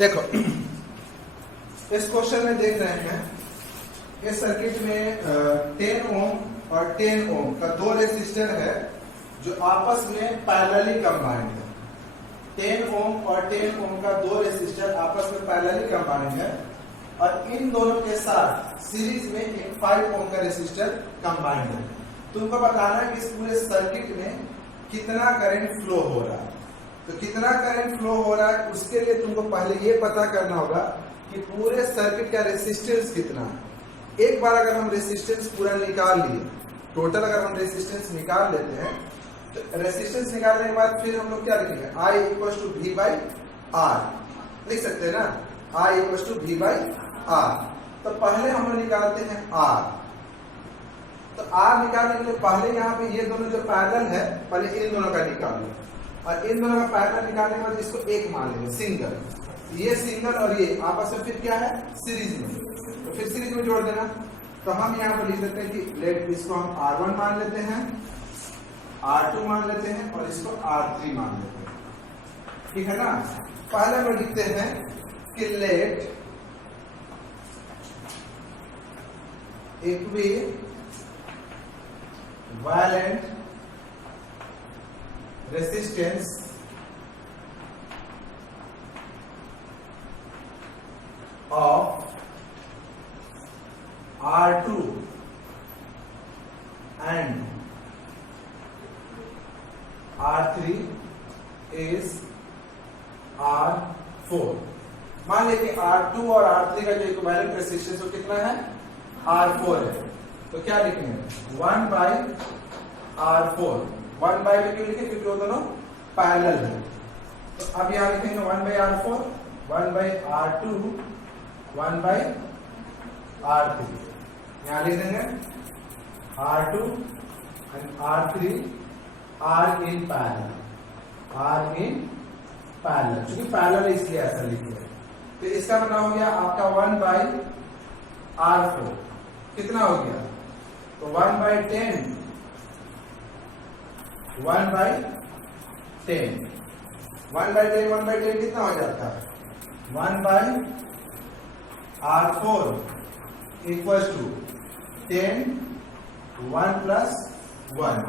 देखो इस क्वेश्चन में देख रहे हैं इस सर्किट में 10 ओम और 10 ओम का दो रेसिस्टर है जो आपस में पैरेलली कंबाइंड है। 10 ओम और 10 ओम का दो रेसिस्टर आपस में पैरेलली कंबाइंड है और इन दोनों के साथ सीरीज में एक 5 ओम का रेसिस्टर कंबाइंड है। तुमको बताना है कि इस पूरे सर्किट में कितना करंट फ्लो हो रहा है। तो कितना करंट फ्लो हो रहा है उसके लिए तुमको पहले ये पता करना होगा कि पूरे सर्किट का रेसिस्टेंस कितना है। एक बार अगर हम रेसिस्टेंस पूरा निकाल लिए, टोटल अगर हम रेसिस्टेंस निकाल लेते हैं तो रेसिस्टेंस निकालने के बाद फिर हम लोग क्या लिखेंगे, I equal to V by R लिख सकते हैं ना, I equal to V by R. तो पहले हम लोग निकालते हैं R। तो R निकालने के लिए पहले यहाँ पे ये दोनों जो पैरेलल है पहले इन दोनों का निकाल लो और इन दोनों का पैरेलल निकालने के बाद इसको एक मान लेंगे सिंगल। ये सिंगल और ये आपस में फिर क्या है सीरीज में, तो फिर सीरीज में जोड़ देना। तो हम यहाँ पर लिख देते हैं कि लेट इसको हम R1 मान लेते हैं, R2 मान लेते हैं और इसको R3 मान लेते हैं, ठीक है ना। पहले हम लिखते हैं कि let equivalent resistance of R2 and R3 is R4। मान लिया कि R2 और R3 का जो इक्विवेलेंट रेसिस्टेंस वो कितना है, R4 है। तो क्या लिखेंगे 1 बाई R4। 1 बाई में क्यों लिखे, क्योंकि वो दोनों पैरेलल है। तो अब यहां लिखेंगे 1 by R4, 1 by R2, 1 by R3। यहां लिख देंगे R2 and R3 are in parallel, are in parallel, क्योंकि पैरेलल है इसलिए ऐसा लिखे। तो इसका मतलब हो गया आपका 1 बाई R4 कितना हो गया, तो 1 बाई 10, 1 बाई 10, 1 बाई 10, 1 बाई 10 कितना हो जाता है 1 by R4 equal to 10, 1 plus 1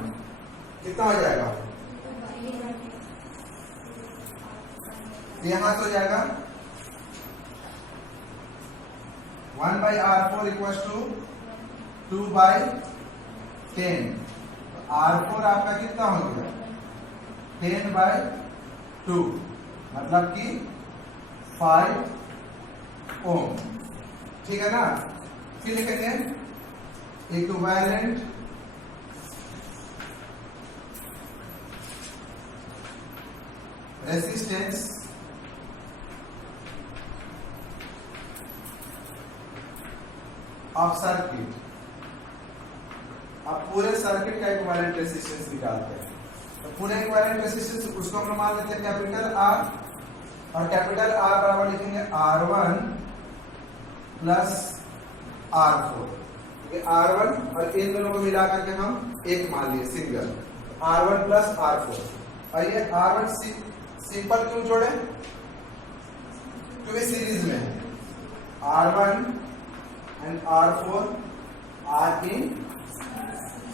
कितना हो जाएगा, यहां से हो जाएगा 1 by R4 equal to 2 by 10। R4 आपका कितना हो गया 10 बाई 2 मतलब कि 5 ओम, ठीक है ना। फिर लिखेंगे इक्विवेलेंट रेसिस्टेंस ऑफ सर्किट। अब पूरे सर्किट का इक्विवेलेंट रेसिस्टेंस निकालते हैं। तो पूरे इक्विवेलेंट रेसिस्टेंस उसको हम मान लेते हैं कैपिटल R, और कैपिटल R बराबर लिखेंगे R1 प्लस R4। R1 और इन दोनों को मिला करके हम एक मान लिए सिंगल, R1 प्लस R4। और ये R1 सिंपल क्यों जोड़े, क्योंकि सीरीज में है। R1 and R4 are in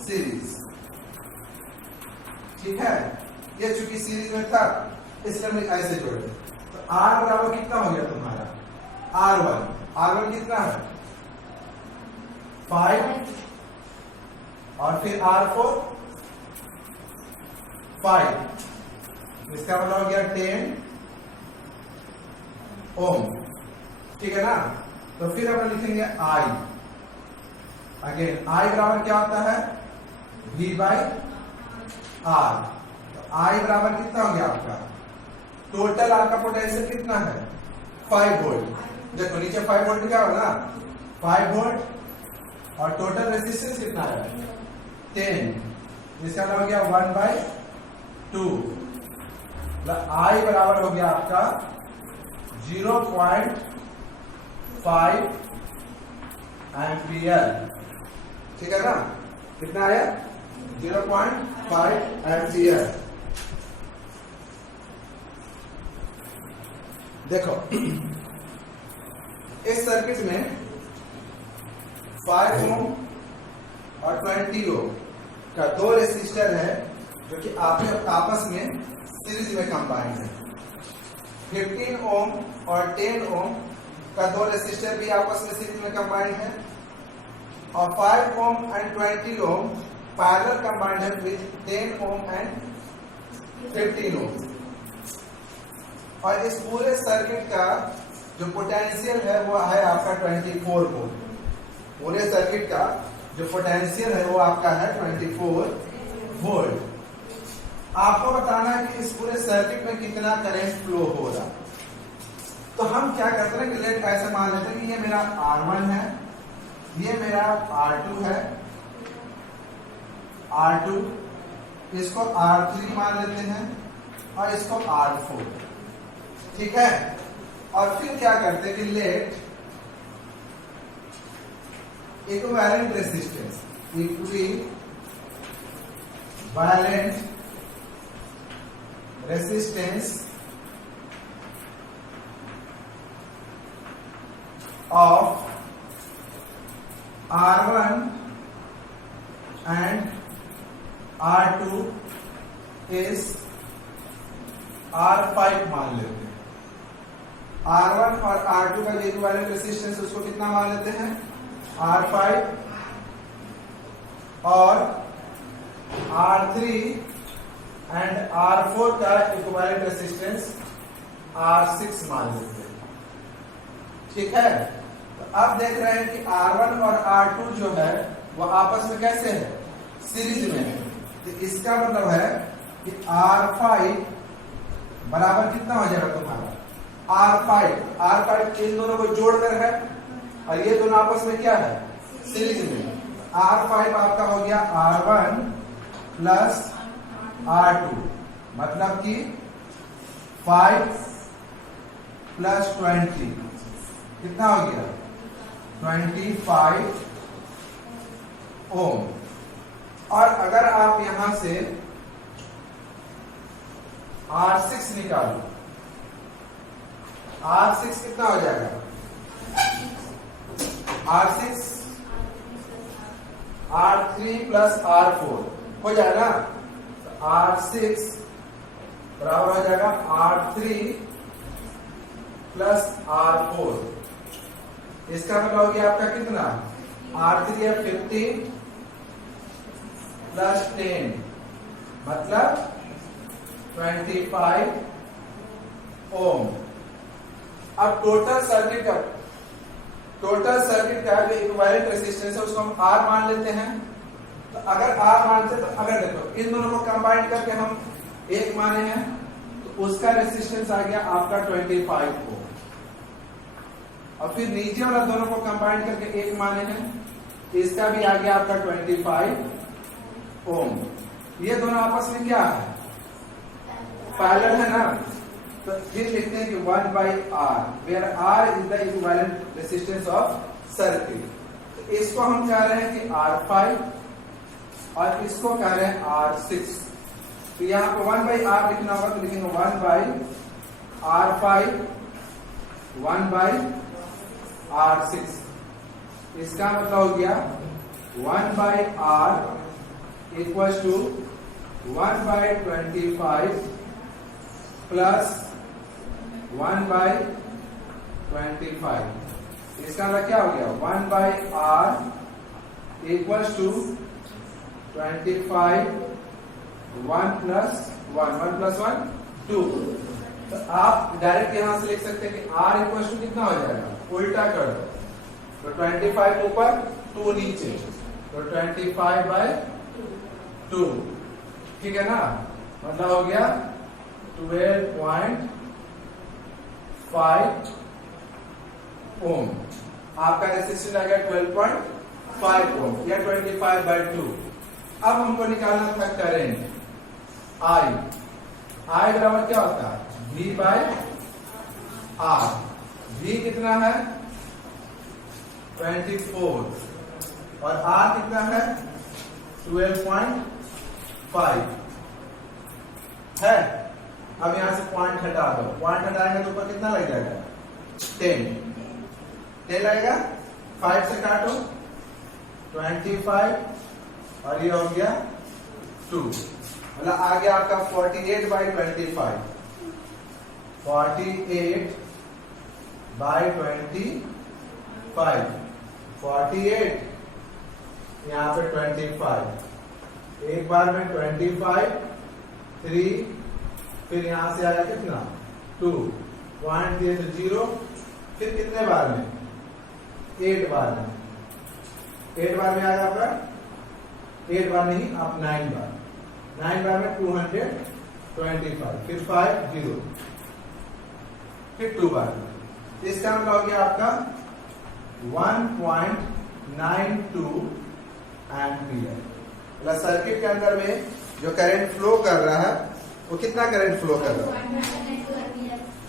series, ठीक है। ये चूंकि सीरीज में था इसलिए हम ऐसे जोड़े। तो R बराबर कितना हो गया तुम्हारा R1, R1 कितना है 5 और फिर R4 5, इसका मतलब हो गया 10 ओम, ठीक है ना। तो फिर अपन लिखेंगे I, अगेन I बराबर क्या होता है V बाई R। तो I बराबर कितना हो गया आपका, टोटल आपका पोटेंशियल कितना है 5 वोल्ट। देखो नीचे 5 वोल्ट क्या होगा 5 वोल्ट और टोटल रेजिस्टेंस कितना है 10, इसका मतलब हो गया 1 बाई 2। I बराबर हो गया आपका 0.5 एम्पियर, ठीक है ना। कितना है 0.5 एम्पियर। देखो इस सर्किट में 5 ओम और 20 ओम का दो रेसिस्टर है जो कि आपस में सीरीज में कंबाइंड है। 15 ओम और 10 ओम का दो रेसिस्टर भी आपस में सीरीज में कंबाइंड है, और 5 ohm and 20 ohm parallel combined है विद 10 ओम एंड 15 ओम। और इस पूरे सर्किट का जो पोटेंशियल है वो है आपका 24 वोल्ट। पूरे सर्किट का जो पोटेंशियल है वो आपका है 24 वोल्ट। आपको बताना है कि इस पूरे सर्किट में कितना करंट फ्लो हो रहा। तो हम क्या करते हैं कि लेट ऐसे मान लेते हैं कि ये मेरा R1 है, ये मेरा R2 है, R2, इसको R3 मान लेते हैं और इसको R4, ठीक है। और फिर क्या करते हैं कि let equivalent resistance, equivalent resistance of R1 and R2 is R5 मान लेते हैं। R1 और R2 का जो इक्विवेलेंट रेसिस्टेंस उसको कितना मान लेते हैं? R5। और R3 एंड R4 का इक्विवेलेंट रेसिस्टेंस R6 मान लेते हैं, ठीक है। तो अब देख रहे हैं कि R1 और R2 जो है वो आपस में कैसे है? सीरीज में है। तो इसका मतलब है कि R5 बराबर कितना हो जाएगा तुम्हारा? R5 इन दोनों को जोड़कर है और ये दोनों आपस में क्या है? सीरीज में। R5 आपका हो गया R1 प्लस R2, मतलब कि 5 प्लस 20 कितना हो गया? 25 ओम। और अगर आप यहां से R6 निकालो, R6 कितना हो जाएगा? R6 R3 प्लस R4 हो जाएगा। R6 बराबर हो जाएगा R3 प्लस R4। इसका मतलब हो गया आपका कितना? R3 है 15 प्लस 10 मतलब 25 ओम। अब टोटल सर्किट का जो इक्विवेलेंट रेसिस्टेंस है उसको हम R मान लेते हैं। तो अगर R मानते हैं तो अगर देखो इन दोनों को कंबाइन करके हम एक माने हैं तो उसका रेसिस्टेंस आ गया आपका 25 ओम। और फिर नीचे वाला दोनों को कंबाइन करके एक माने हैं, इसका भी आ गया आपका 25 ओम। ये दोनों आपस में क्या है? पैरेलल है ना। तो फिर लिखते हैं कि 1/R, where R is the equivalent resistance of circuit. तो इसको हम कह रहे हैं कि R5 और इसको कह रहे हैं R6। तो यहां पर 1/R लिखना होगा तो लिखेंगे 1/R5 1/R6। इसका मतलब हो गया 1/R इक्वल टू 1/25 प्लस 1/25। इसका मतलब क्या हो गया? 1/R equal to 25 1 plus 1 2। तो आप डायरेक्ट यहां से लिख सकते हैं कि R इक्वल टू कितना हो जाएगा? उल्टा कर दो तो 25 ऊपर 2 नीचे तो 25/2, ठीक है ना। मतलब हो गया 12.5 ओम। आपका रेसिस्टेंस आ गया 12.5 ओम या 25/2। अब हमको निकालना था करंट I बराबर क्या होता है? V/R। V कितना है? 24 और R कितना है? 12.5 है। अब यहां से पॉइंट हटा दो, पॉइंट हटाएंगे तो ऊपर कितना लग जाएगा 10 लगेगा। 5 से काटो 25 और ये हो गया 2, मतलब आ गया आपका 48/25। 48/25, 48 यहां पे 25, एक बार में 25, 3, फिर यहां से आया कितना 2, पॉइंट दिए तो 0, फिर कितने बार में 8 बार में, 8 बार में आया आपका 8 बार नहीं आप 9 बार, 9 बार में 225, फिर 5 0, फिर 2 बार। इसका मतलब हो गया आपका 1.92 एम्पियर। मतलब सर्किट के अंदर में जो करंट फ्लो कर रहा है वो कितना करंट फ्लो कर रहा है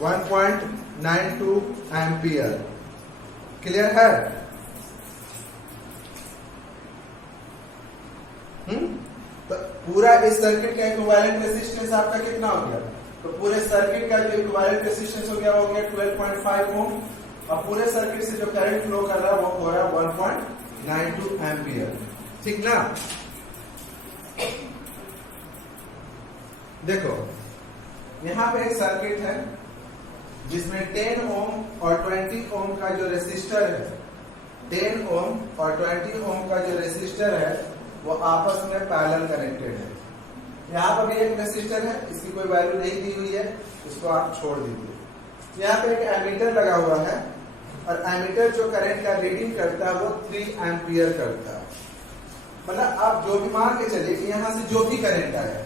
1.92 एम्पियर। क्लियर है? तो पूरा इस सर्किट का इक्विवेलेंट रेजिस्टेंस आपका कितना हो गया? तो पूरे सर्किट का जो इक्विवेलेंट रेजिस्टेंस हो गया 12.5 ओम, और पूरे सर्किट से जो करंट फ्लो कर रहा है वो हो रहा है 1.92 एम्पियर। ठीक ना? देखो यहां पे एक सर्किट है जिसमें 10 ओम और 20 ओम का जो रेसिस्टर है, 10 ओम और 20 ओम का जो रेसिस्टर है वो आपस में पैरेलल कनेक्टेड है। यहाँ पर भी एक रेसिस्टर है, इसकी कोई वैल्यू नहीं दी हुई है, इसको आप छोड़ दीजिए। यहाँ पे एक एमीटर लगा हुआ है और एमीटर जो करंट का रीडिंग करता है वो 3 एम्पियर करता है। मतलब आप जो भी मान के चलिए कि यहाँ से जो भी करंट आया,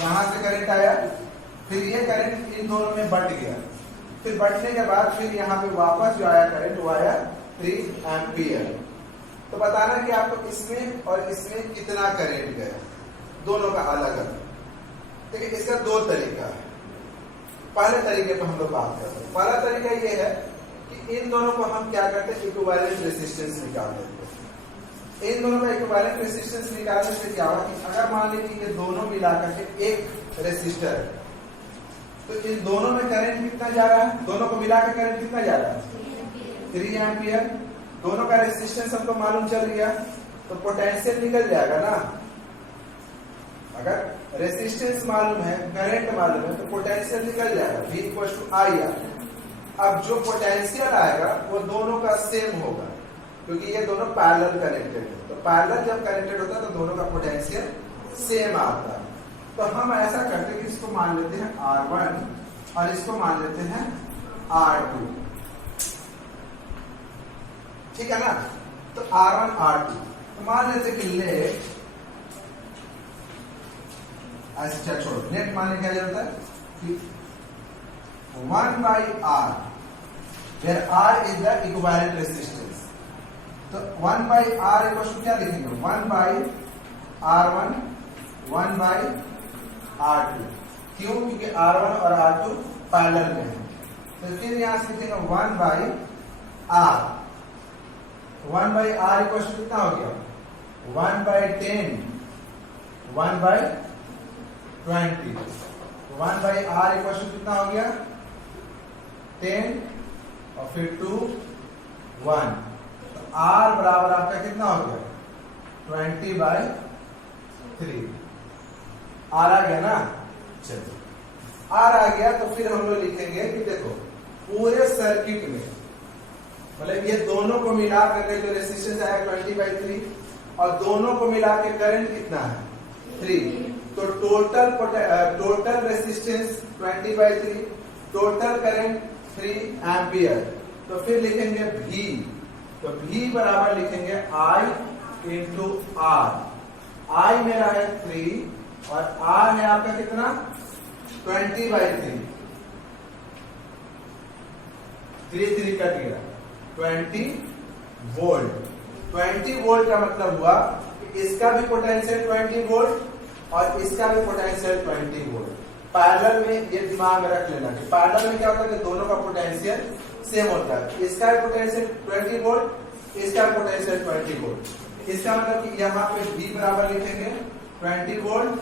यहां से करंट आया, फिर ये करंट इन दोनों में बट गया, फिर बटने के बाद फिर यहाँ पे वापस जो आया करंट वो आया 3 एम्पियर। तो बताना कि आपको इसमें और इसमें कितना करंट गया, दोनों का अलग अलग। देखिए इसका 2 तरीका है। पहले तरीके पर हम लोग बात करते हैं। पहला तरीका ये है कि इन दोनों को हम क्या करते हैं इक्विवेलेंट रेजिस्टेंस निकाल देते हैं। इन दोनों का इक्विवेलेंट रेजिस्टेंस निकालने से क्या होगा कि अगर मान लीजिए ये दोनों मिलाकर के एक रेजिस्टर है तो इन दोनों में करंट कितना जा रहा है, दोनों को मिलाकर करंट कितना जा रहा है 3 एम्पियर। दोनों का रेजिस्टेंस हमको मालूम चल गया तो पोटेंशियल निकल जाएगा ना। अगर रेजिस्टेंस मालूम है, करंट मालूम है तो पोटेंशियल निकल जाएगा, V = IR। अब जो पोटेंशियल आएगा वो दोनों का सेम होगा क्योंकि ये दोनों पैरेलल कनेक्टेड है। तो पैरेलल जब कनेक्टेड होता है तो दोनों का पोटेंशियल सेम आता है। तो हम ऐसा करते हैं कि इसको मान लेते हैं R1 और इसको मान लेते हैं R2। ठीक है ना? तो R1 R2 तो मान लेते कि लेट अच्छा छोड़ो, नेट मानने क्या जरूरत है कि 1/R, where R is the equivalent resistance। तो 1/R इक्वल क्या लिखेंगे 1/R1 1/R2। क्यों? क्योंकि R1 और R2 पैरेलल में है। तो फिर यहां से लिखेंगे 1/R। 1/R इक्वल कितना हो गया 1/10 1/20। 1/R इक्वल कितना हो गया 10 और फिर 2 1। तो R बराबर आपका कितना हो गया 20/3। R आ गया ना? चलिए R आ गया तो फिर हम लोग लिखेंगे कि देखो पूरे सर्किट में मतलब ये दोनों को मिला करके जो रेजिस्टेंस आया 20/3 और दोनों को मिला के करंट कितना है 3। तो total resistance 20/3, total current 3 ampere. तो फिर लिखेंगे V। तो V बराबर लिखेंगे I × R। I मेरा है 3 और R है आपका कितना 20/3। 3 कट गया 20 वोल्ट। 20 वोल्ट का मतलब हुआ कि इसका भी पोटेंशियल 20 वोल्ट और इसका भी पोटेंशियल 20 वोल्ट। पैरेलल में ये दिमाग में रख लेना कि पैरेलल में क्या होता है कि दोनों का पोटेंशियल सेम होता है। इसका भी पोटेंशियल 20 वोल्ट, इसका पोटेंशियल 20 वोल्ट। इसका मतलब कि यहाँ पे V बराबर लिखेंगे 20 वोल्ट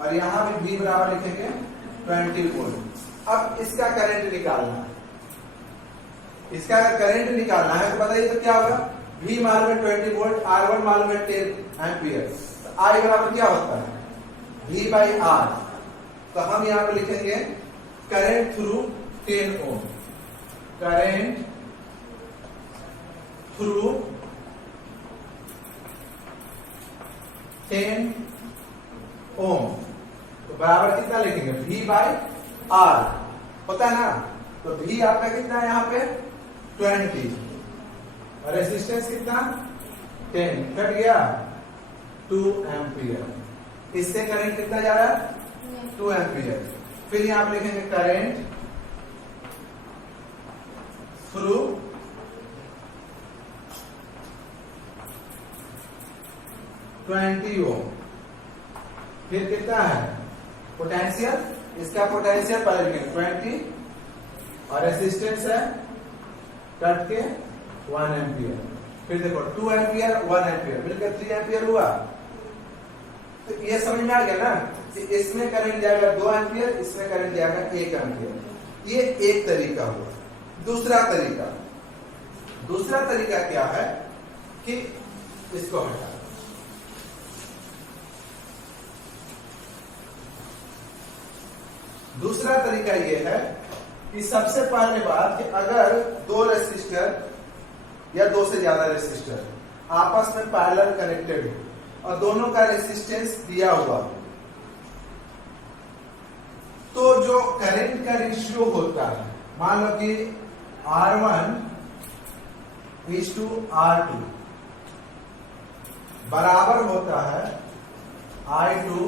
और यहाँ भी V बराबर लिखेंगे 20 वोल्ट। अब इसका करंट निकालना है, इसका अगर करंट निकालना है तो बताइए तो क्या होगा, V मालूम है 20 वोल्ट, R1 मालूम है 10 एम्पियर, तो I बराबर क्या होता है V बाई R। तो हम यहां पर लिखेंगे करंट थ्रू 10 ओम, करंट थ्रू 10 ओम, तो बराबर कितना लिखेंगे V बाई R होता है ना। तो V आपका कितना है यहाँ पे 20 और रेजिस्टेंस कितना 10, कट गया 2 एम्पियर। इससे करंट कितना जा रहा है 2 एम्पियर। फिर यहां आप लिखेंगे करंट थ्रू 20 ओम। फिर कितना है पोटेंशियल, इसका पोटेंशियल पहले लिखेंगे 20 और रेजिस्टेंस है कट के 1 एम्पियर। फिर देखो 2 एम्पियर 1 एम्पियर मिलकर 3 एम्पियर हुआ। तो ये समझ में आ गया ना कि इसमें करंट जाएगा 2 एम्पियर, इसमें करंट जाएगा 1 एम्पियर। ये एक तरीका हुआ। दूसरा तरीका क्या है कि इसको हटा, दूसरा तरीका यह है कि सबसे पहले बात कि अगर 2 रेसिस्टर या 2 से ज्यादा रेसिस्टर आपस में पैरेलल कनेक्टेड हो और दोनों का रेसिस्टेंस दिया हुआ हो, तो जो करंट का रेशियो होता है, मान लो कि R1 इज टू R2 बराबर होता है I2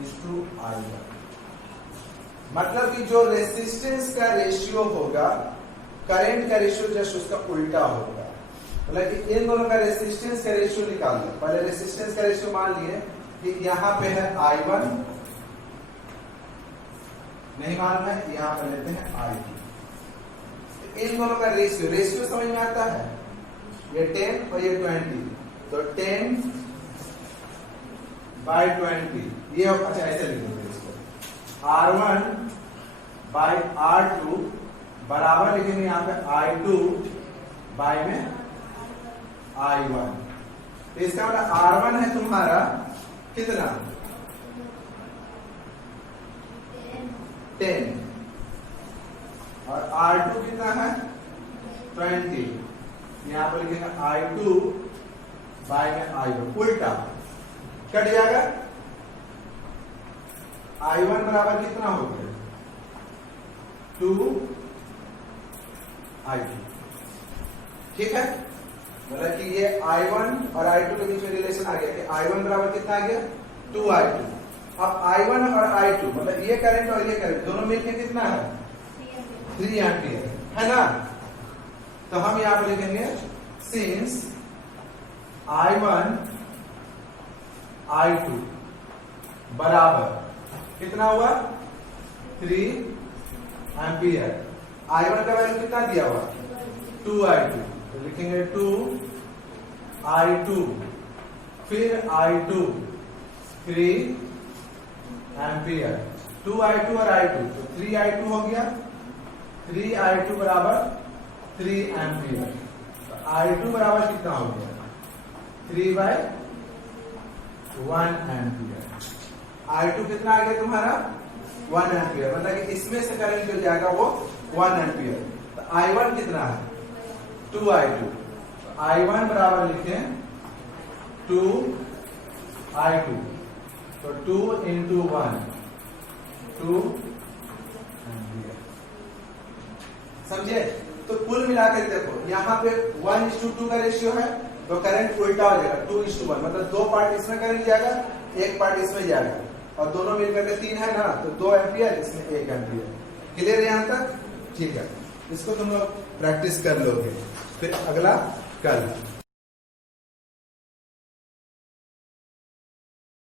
इज टू I1। मतलब कि जो रेसिस्टेंस का रेशियो होगा करंट का रेशियो जस्ट उसका उल्टा होगा। मतलब कि इन दोनों का रेसिस्टेंस का रेशियो निकाल लो। पहले रेसिस्टेंस का रेशियो मान लिए कि यहां पे है I1, नहीं मालूम है, यहां पर लेते हैं I2। इन दोनों का रेशियो समझ में आता है, ये 10 और ये 20, तो 10 बाई 20 ये। अच्छा ऐसे लिख दो इसको, R1 बाई R2 बराबर लिखेंगे यहां पे I2 बाई में I1। तो इसका मतलब R1 है तुम्हारा कितना 10 और R2 कितना है 20। यहां पर लिखेंगे I2 बाई में I1, उल्टा कट जाएगा। I1 बराबर कितना हो गया 2 I2, ठीक है। मतलब कि ये I1 और I2 के बीच में रिलेशन आ गया कि I1 बराबर कितना आ गया 2 I2। अब I1 और I2 मतलब ये करंट और ये करंट दोनों मिलकर कितना है 3 एम्पियर है ना। तो हम यहां पर लिखेंगे सिंस I1 I2 बराबर कितना हुआ 3 एम्पियर। I1 का वैल्यू कितना दिया हुआ 2 I2, तो लिखेंगे 2 I2 फिर I2 3 एम्पियर। 2 I2 और I2 तो 3 I2 हो गया, 3 I2 बराबर 3 एम्पियर। तो I2 बराबर कितना हो गया 3 बाई 1 एम्पियर। I2 कितना आ गया तुम्हारा 1 एम्पियर। मतलब कि इसमें से करंट जो जाएगा वो 1 एम्पियर। तो I1 कितना है 2 I2, तो I1 बराबर लिखें 2 I2, तो 2 इंटू 1 2 एम्पियर। समझे। तो कुल मिलाकर देखो यहां पे 1:2 का रेशियो है, तो करंट उल्टा हो जाएगा 2:1। मतलब 2 पार्ट इसमें करंट जाएगा, 1 पार्ट इसमें जाएगा, और दोनों मिलकर के 3 है ना, तो 2 एम्पियर इसमें 1 एम्पियर। क्लियर है यहां तक, ठीक है। इसको तुम लोग प्रैक्टिस कर लोगे, फिर अगला कल।